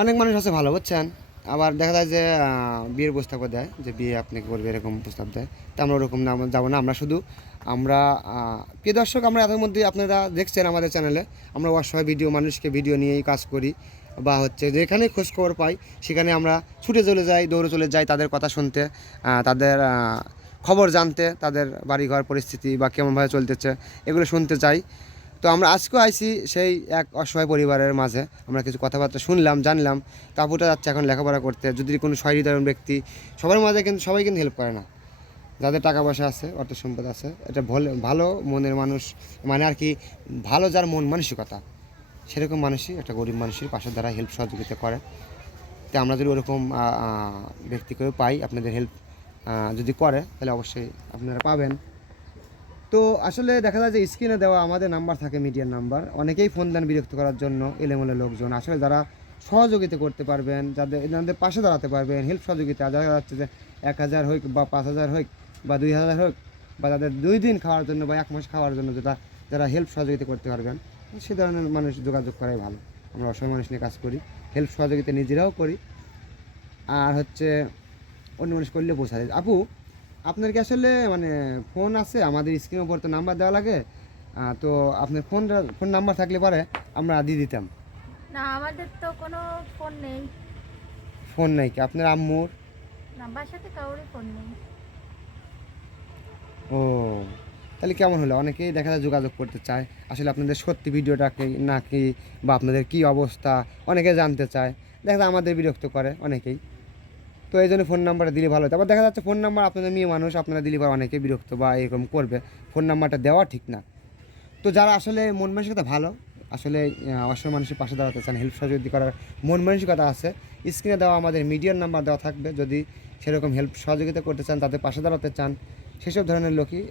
অনেক মানুষ আছে ভালো, বুঝছেন? আবার দেখা যায় যে বিয়ের প্রস্তাবও দেয় যে, বিয়ে আপনি করবে এরকম প্রস্তাব দেয়। তো আমরা ওরকম না যাব না, আমরা শুধু আমরা প্রিয় দর্শক, আমরা এর মধ্যে আপনারা দেখছেন আমাদের চ্যানেলে আমরা অসহায় ভিডিও, মানুষকে ভিডিও নিয়েই কাজ করি বা হচ্ছে যেখানে খোঁজখবর পাই, সেখানে আমরা ছুটে চলে যাই, দৌড়ে চলে যাই তাদের কথা শুনতে তাদের খবর জানতে, তাদের বাড়িঘর পরিস্থিতি বা কেমনভাবে চলতেছে, এগুলো শুনতে চাই তো আমরা আজকেও আইছি সেই এক অসহায় পরিবারের মাঝে। আমরা কিছু কথাবার্তা শুনলাম, জানলাম। তাপুটা যাচ্ছে এখন লেখাপড়া করতে। যদি কোনো সহৃদয়ন ব্যক্তি, সবার মাঝে কিন্তু, সবাই কিন্তু হেল্প করে না। যাদের টাকা পয়সা আছে অর্থ সম্পদ আছে, এটা ভালো ভালো মনের মানুষ মানে আর কি, ভালো যার মন মানসিকতা, সেরকম মানুষই একটা গরিব মানুষের পাশে দ্বারা হেল্প সহযোগিতা করে। তো আমরা যদি ওরকম ব্যক্তিকেও পাই, আপনাদের হেল্প যদি করে, তাহলে অবশ্যই আপনারা পাবেন। তো আসলে দেখা যায় যে স্ক্রিনে দেওয়া আমাদের নাম্বার থাকে মিডিয়ার নাম্বার অনেকেই ফোন দেন বিরক্ত করার জন্য, এলেমেলে লোকজন। আসলে যারা সহযোগিতা করতে পারবেন, যাদের যাদের পাশে দাঁড়াতে পারবেন হেল্প সহযোগিতা দেখা যাচ্ছে যে এক হাজার হোক বা পাঁচ হাজার হোক বা দুই হাজার হোক বা তাদের দুই দিন খাওয়ার জন্য বা এক মাস খাওয়ার জন্য যেটা, যারা হেল্প সহযোগিতা করতে পারবেন, সে ধরনের মানুষ যোগাযোগ করাই ভালো। আমরা অসহায় মানুষ নিয়ে কাজ করি হেল্প সহযোগিতা নিজেরাও করি। আর হচ্ছে অন্য মানুষ করলে বোঝা যায়। আপু আপনার কি আসলে মানে ফোন আছে আমাদের স্ক্রিনের উপর তো নাম্বার দেওয়া লাগে। তো আপনার ফোন ফোন নাম্বার থাকলে পরে আমরা দিয়ে দিতাম। না আমাদের তো কোনো ফোন নেই। ফোন নাই কি? আপনার আম্মুর? না বাসাতে কারোরই ফোন নেই। ও তাহলে কেমন হলো? অনেকেই দেখা যায় যোগাযোগ করতে চায়। আসলে আপনাদের সত্যি ভিডিওটা কি না কি বা আপনাদের কি অবস্থা অনেকে জানতে চায়। দেখা যায় আমাদের বিরক্ত করে অনেকেই। তো এই জন্য ফোন নাম্বারটা দিলে ভালো আবার দেখা যাচ্ছে ফোন নাম্বার আপনাদের মেয়ে মানুষ আপনারা দিলে পরে অনেকে বিরক্ত বা এরকম করবে। ফোন নাম্বারটা দেওয়া ঠিক না। তো যারা আসলে মন মানসিকতা ভালো আসলে আহ, মানুষের পাশে দাঁড়াতে চান হেল্প সহযোগিতা করার মন মানসিকতা আছে স্ক্রিনে দেওয়া আমাদের মিডিয়ার নাম্বার দেওয়া থাকবে। যদি সেরকম হেল্প সহযোগিতা করতে চান তাদের পাশে দাঁড়াতে চান সেসব ধরনের লোকই